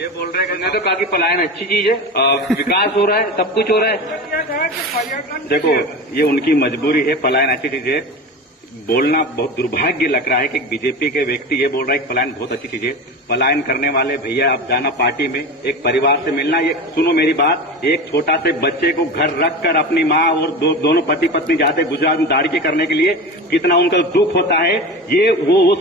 ये बोल रहे हैं, मैं तो कहा कि पलायन अच्छी चीज है, विकास हो रहा है, सब कुछ हो रहा है। देखो, ये उनकी मजबूरी है, पलायन अच्छी चीज है। बोलना बहुत दुर्भाग्य लग रहा है कि बीजेपी के व्यक्ति ये बोल रहा है कि पलायन बहुत अच्छी चीज है। पलायन करने वाले भैया, आप जाना पार्टी में, एक परिवार से मिलना। ये सुनो मेरी बात, एक छोटा से बच्चे को घर रखकर अपनी माँ और दोनों पति पत्नी जाते गुजरात में दाढ़ी करने के लिए, कितना उनका दुख होता है, ये वो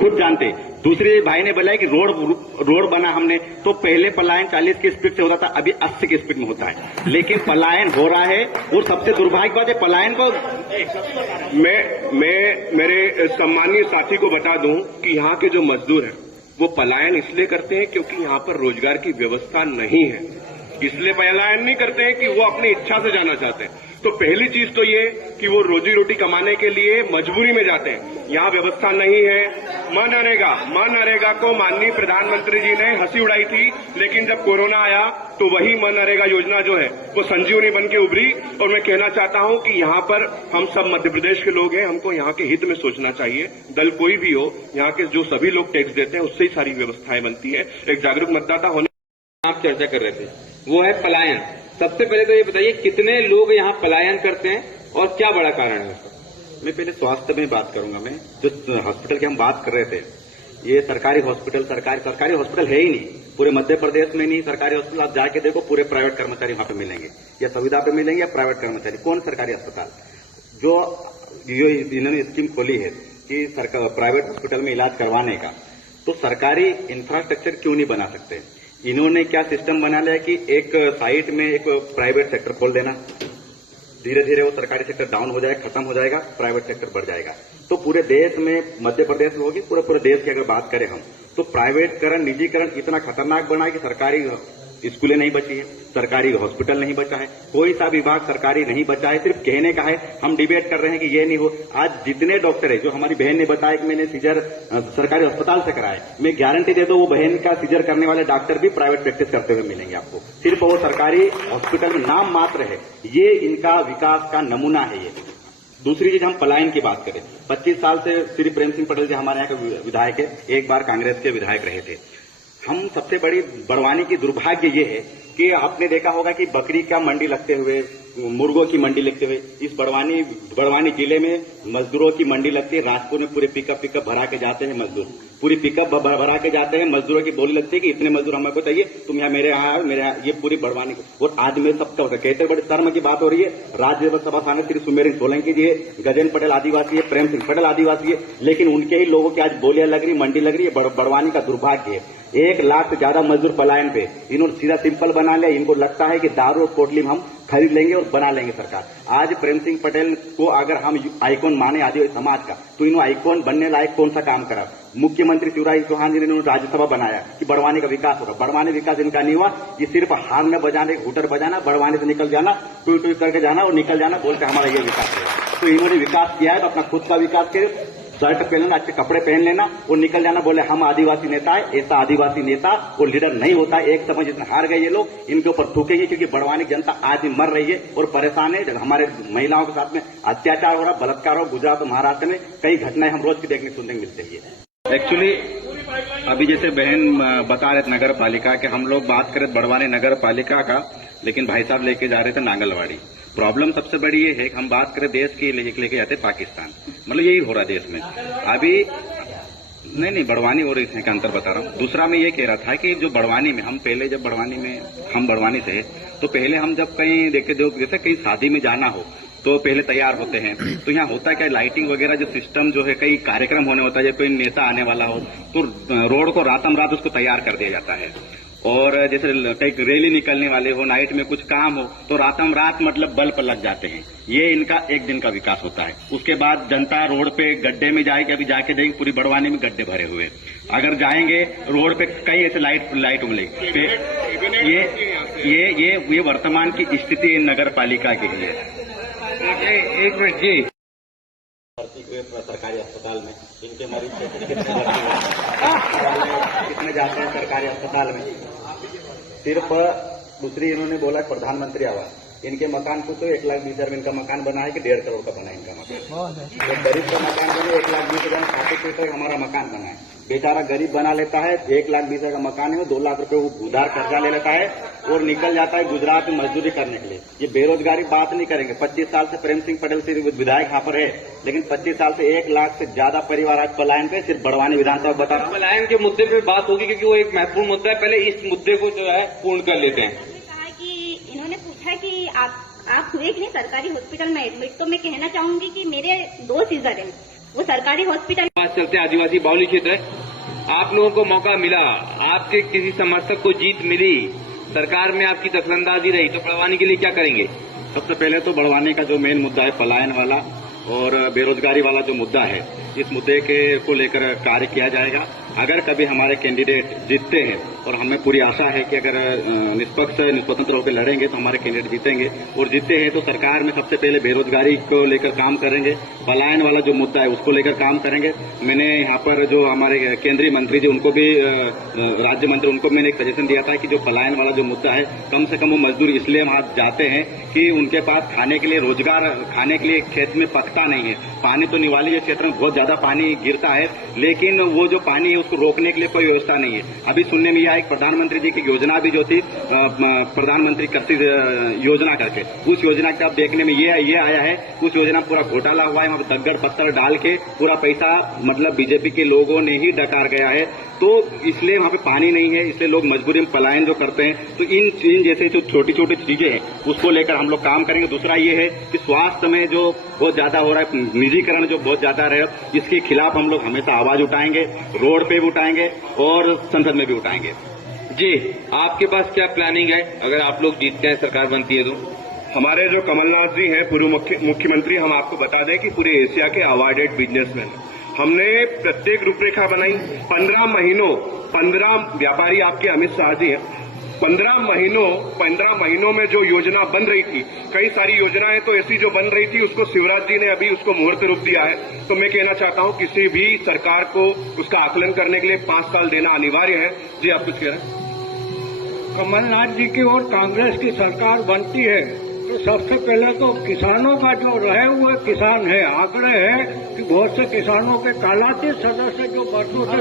खुद जानते। दूसरे भाई ने बोला कि रोड बना हमने, तो पहले पलायन 40 की स्पीड से होता था, अभी 80 की स्पीड में होता है, लेकिन पलायन हो रहा है। और सबसे दुर्भाग्य बात है, पलायन को मैं मेरे सम्मानीय साथी को बता दूं कि यहाँ के जो मजदूर हैं वो पलायन इसलिए करते हैं क्योंकि यहाँ पर रोजगार की व्यवस्था नहीं है। इसलिए पलायन नहीं करते हैं कि वो अपनी इच्छा से जाना चाहते हैं। तो पहली चीज तो ये कि वो रोजी रोटी कमाने के लिए मजबूरी में जाते हैं, यहाँ व्यवस्था नहीं है। मनरेगा को माननीय प्रधानमंत्री जी ने हंसी उड़ाई थी, लेकिन जब कोरोना आया तो वही मनरेगा योजना जो है वो संजीवनी बन के उभरी। और मैं कहना चाहता हूं कि यहाँ पर हम सब मध्य प्रदेश के लोग हैं, हमको यहाँ के हित में सोचना चाहिए। दल कोई भी हो, यहाँ के जो सभी लोग टैक्स देते हैं उससे ही सारी व्यवस्थाएं बनती है। एक जागरूक मतदाता होने आप चर्चा कर रहे थे, वो है पलायन। सबसे पहले तो ये बताइए, कितने लोग यहाँ पलायन करते हैं और क्या बड़ा कारण है उसका? मैं पहले स्वास्थ्य में बात करूंगा। मैं जो हॉस्पिटल की हम बात कर रहे थे, ये सरकारी हॉस्पिटल है ही नहीं, पूरे मध्य प्रदेश में नहीं सरकारी हॉस्पिटल। आप जाके देखो, पूरे प्राइवेट कर्मचारी वहां पे मिलेंगे, या संविदा पे मिलेंगे या प्राइवेट कर्मचारी। कौन सरकारी अस्पताल? जो इन्होंने स्कीम खोली है कि सरकार प्राइवेट हॉस्पिटल में इलाज करवाने का, तो सरकारी इंफ्रास्ट्रक्चर क्यों नहीं बना सकते? इन्होंने क्या सिस्टम बना लिया कि एक साइट में एक प्राइवेट सेक्टर खोल देना, धीरे धीरे वो सरकारी सेक्टर डाउन हो जाएगा, खत्म हो जाएगा, प्राइवेट सेक्टर बढ़ जाएगा। तो पूरे देश में, मध्य प्रदेश में होगी, पूरे देश की अगर बात करें हम, तो प्राइवेटकरण, निजीकरण इतना खतरनाक बना है कि सरकारी स्कूलें नहीं बची है, सरकारी हॉस्पिटल नहीं बचा है, कोई सा विभाग सरकारी नहीं बचा है। सिर्फ कहने का है, हम डिबेट कर रहे हैं कि ये नहीं हो। आज जितने डॉक्टर है, जो हमारी बहन ने बताया कि मैंने सीजर सरकारी अस्पताल से कराया, मैं गारंटी दे दो वो बहन का सीजर करने वाले डॉक्टर भी प्राइवेट प्रैक्टिस करते हुए मिलेंगे आपको। सिर्फ वो सरकारी हॉस्पिटल में नाम मात्र है। ये इनका विकास का नमूना है। ये दूसरी चीज, हम पलायन की बात करें, 25 साल से श्री प्रेम सिंह पटेल जी हमारे यहाँ के विधायक है, एक बार कांग्रेस के विधायक रहे थे। हम सबसे बड़ी बड़वानी की दुर्भाग्य ये है कि आपने देखा होगा कि बकरी का मंडी लगते हुए, मुर्गों की मंडी लगते हुए, इस बड़वानी जिले में मजदूरों की मंडी लगती है। राजपुर में पूरे पिकअप भरा के जाते हैं मजदूर, पूरी पिकअप भरा के जाते हैं। मजदूरों की बोली लगती है कि इतने मजदूर हमको चाहिए, तुम यहाँ मेरे यहाँ, ये पूरी बड़वानी और आदमी सबका होता है। कहते बड़े शर्म की बात हो रही है। राज्यसभा सांसद श्री सुमेर सोलंकी जी है, गजेंद्र पटेल आदिवासी है, प्रेम सिंह पटेल आदिवासी है, लेकिन उनके ही लोगों की आज बोलियां लग रही, मंडी लग रही है। बड़वानी का दुर्भाग्य है, 1 लाख से ज्यादा मजदूर पलायन पे। इन्होंने सीधा सिंपल बना लिया। इनको लगता है कि दारू और पोटली हम खरीद लेंगे और बना लेंगे सरकार। आज प्रेम सिंह पटेल को अगर हम आइकॉन माने आदिवासी समाज का, तो इन्होंने आइकॉन बनने लायक कौन सा काम करा? मुख्यमंत्री शिवराज सिंह चौहान जी ने इन्होंने राज्यसभा बनाया कि बड़वानी का विकास होगा। बड़वानी विकास इनका नहीं हुआ। ये सिर्फ हार में बजाने, घूटर बजाना, बड़वानी से निकल जाना, ट्वीट करके जाना और निकल जाना, बोलते हमारा ये विकास है। तो इन्होंने विकास किया है तो अपना खुद का विकास करे, शर्ट पहन लेना, अच्छे कपड़े पहन लेना और निकल जाना, बोले हम आदिवासी नेता है। ऐसा आदिवासी नेता और लीडर नहीं होता है। एक समय जिसमें हार गए ये लोग, इनके ऊपर थूकेंगे, क्योंकि बड़वानी जनता आज भी मर रही है और परेशान है। हमारे महिलाओं के साथ में अत्याचार हो रहा, बलात्कार हो, गुजरात और महाराष्ट्र में कई घटनाएं हम रोज की देखने सुनने मिलती है। एक्चुअली अभी जैसे बहन बता रहे थे नगर पालिका के, हम लोग बात करें बड़वानी नगर पालिका का, लेकिन भाई साहब लेके जा रहे थे नांगलवाड़ी। प्रॉब्लम सबसे बड़ी ये है कि हम बात करें देश की, लेके जाते पाकिस्तान, मतलब यही हो रहा है देश में अभी। नहीं, बड़वानी और इसमें का अंतर बता रहा हूँ। दूसरा मैं ये कह रहा था कि जो बड़वानी में, हम पहले जब हम बड़वानी से है, तो पहले हम जब कहीं देखे, जैसे कहीं शादी में जाना हो तो पहले तैयार होते हैं। तो यहाँ होता क्या, लाइटिंग वगैरह जो सिस्टम जो है, कई कार्यक्रम होने होता है, जब कोई नेता आने वाला हो तो रोड को रातम रात उसको तैयार कर दिया जाता है। और जैसे कहीं रैली निकलने वाले हो, नाइट में कुछ काम हो, तो रातम रात मतलब बल्ब लग जाते हैं। ये इनका एक दिन का विकास होता है। उसके बाद जनता रोड पे गड्ढे में जाएगी। अभी जाके देखेंगे पूरी बड़वानी में गड्ढे भरे हुए। अगर जाएंगे रोड पे कई ऐसे लाइट उमलेगी। ये वर्तमान की स्थिति नगर पालिका की है। एक मिनट जी, सरकारी अस्पताल में इनके मरीज कितने जाते हैं सरकारी अस्पताल में? सिर्फ दूसरी इन्होंने बोला प्रधानमंत्री आवास, इनके मकान को तो 1,20,000 में इनका मकान बना है कि 1.5 करोड़ का बना है इनका मकान। तो गरीब का मकान बने 1,20,000 खाते पीते हमारा मकान बना है। बेचारा गरीब बना लेता है, 1,20,000 का मकान है, वो 2 लाख रुपए वो उधार कर्जा ले लेता है और निकल जाता है गुजरात में मजदूरी करने के लिए। ये बेरोजगारी बात नहीं करेंगे। 25 साल से प्रेम सिंह पटेल से विधायक यहाँ पर है, लेकिन 25 साल से 1 लाख से ज्यादा परिवार आज पलायन पे सिर्फ बड़वानी विधानसभा बता रहा हूं। पलायन के मुद्दे पे बात होगी क्योंकि वो एक महत्वपूर्ण मुद्दा है। पहले इस मुद्दे को जो है पूर्ण कर लेते हैं। कहा कि इन्होंने पूछा कि आप हुए कि नहीं सरकारी हॉस्पिटल में एडमिट, तो मैं कहना चाहूंगी कि मेरे 2 सीजर हैं, वो सरकारी हॉस्पिटल। बात चलते आदिवासी बाहुल्य क्षेत्र है, आप लोगों को मौका मिला, आपके किसी समर्थक को जीत मिली, सरकार में आपकी दखलंदाजी रही, तो बड़वानी के लिए क्या करेंगे? सबसे पहले तो बड़वानी का जो मेन मुद्दा है पलायन वाला और बेरोजगारी वाला जो मुद्दा है, इस मुद्दे को लेकर कार्य किया जाएगा। अगर कभी हमारे कैंडिडेट जीतते हैं और हमें पूरी आशा है कि अगर निष्पक्ष निष्पतंत्र होकर लड़ेंगे तो हमारे कैंडिडेट जीतेंगे और जीतते हैं तो सरकार में सबसे पहले बेरोजगारी को लेकर काम करेंगे, पलायन वाला जो मुद्दा है उसको लेकर काम करेंगे। मैंने यहाँ पर जो हमारे केंद्रीय मंत्री जी उनको भी राज्य मंत्री उनको मैंने एक सजेशन दिया था कि जो पलायन वाला जो मुद्दा है, कम से कम वो मजदूर इसलिए वहां जाते हैं कि उनके पास खाने के लिए रोजगार, खाने के लिए खेत में पकता नहीं है। पानी तो निवाली के क्षेत्र में बहुत ज्यादा पानी गिरता है, लेकिन वो जो पानी है उसको रोकने के लिए कोई व्यवस्था नहीं है। अभी सुनने में आया एक प्रधानमंत्री जी की योजना भी जो थी, प्रधानमंत्री कृषि योजना करके, उस योजना का अब देखने में ये आया है, उस योजना पूरा घोटाला हुआ है। वहां दग्गड़ पत्थर डाल के पूरा पैसा मतलब बीजेपी के लोगों ने ही डकार गया है, तो इसलिए वहां पे पानी नहीं है, इसलिए लोग मजबूरी में पलायन जो करते हैं। तो इन जैसे जो छोटी छोटी चीजें हैं उसको लेकर हम लोग काम करेंगे। दूसरा ये है कि स्वास्थ्य में जो बहुत ज्यादा हो रहा है, निजीकरण जो बहुत ज्यादा रहे, इसके खिलाफ हम लोग हमेशा आवाज उठाएंगे, रोड पे भी उठाएंगे और संसद में भी उठाएंगे। जी, आपके पास क्या प्लानिंग है अगर आप लोग जीतते हैं, सरकार बनती है तो? हमारे जो कमलनाथ जी हैं पूर्व मुख्यमंत्री, हम आपको बता दें कि पूरे एशिया के अवार्डेड बिजनेसमैन। हमने प्रत्येक रूपरेखा बनाई। 15 व्यापारी आपके अमित शाह जी हैं। 15 महीनों में जो योजना बन रही थी, कई सारी योजनाएं तो ऐसी जो बन रही थी उसको शिवराज जी ने अभी उसको मुहूर्त रूप दिया है। तो मैं कहना चाहता हूं किसी भी सरकार को उसका आकलन करने के लिए 5 साल देना अनिवार्य है। जी, आप कुछ कह रहे हैं? कमलनाथ जी की और कांग्रेस की सरकार बनती है तो सबसे पहले तो किसानों का जो रहे हुए किसान है, आंकड़े हैं कि बहुत से किसानों के कालातीत सदस्य जो बरसों से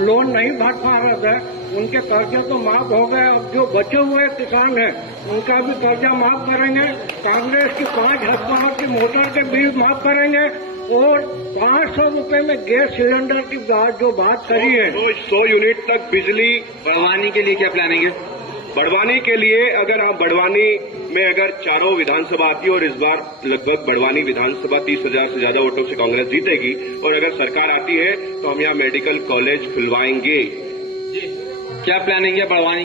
लोन नहीं भर पा रहे थे, उनके कर्जे तो माफ हो गए। अब जो बचे हुए किसान हैं उनका भी कर्जा माफ करेंगे। कांग्रेस की 5 हज़ार की मोटर के बिल माफ करेंगे और 500 रुपए में गैस सिलेंडर की जो बात करी है, 100 यूनिट तक बिजली। बड़वानी के लिए क्या प्लानिंग है? बड़वानी के लिए अगर आप बड़वानी में अगर चारों विधानसभा आती है और इस बार लगभग बड़वानी विधानसभा 30,000 से ज्यादा वोटों से कांग्रेस जीतेगी और अगर सरकार आती है तो हम यहाँ मेडिकल कॉलेज खुलवाएंगे। क्या प्लानिंग है बड़वानी?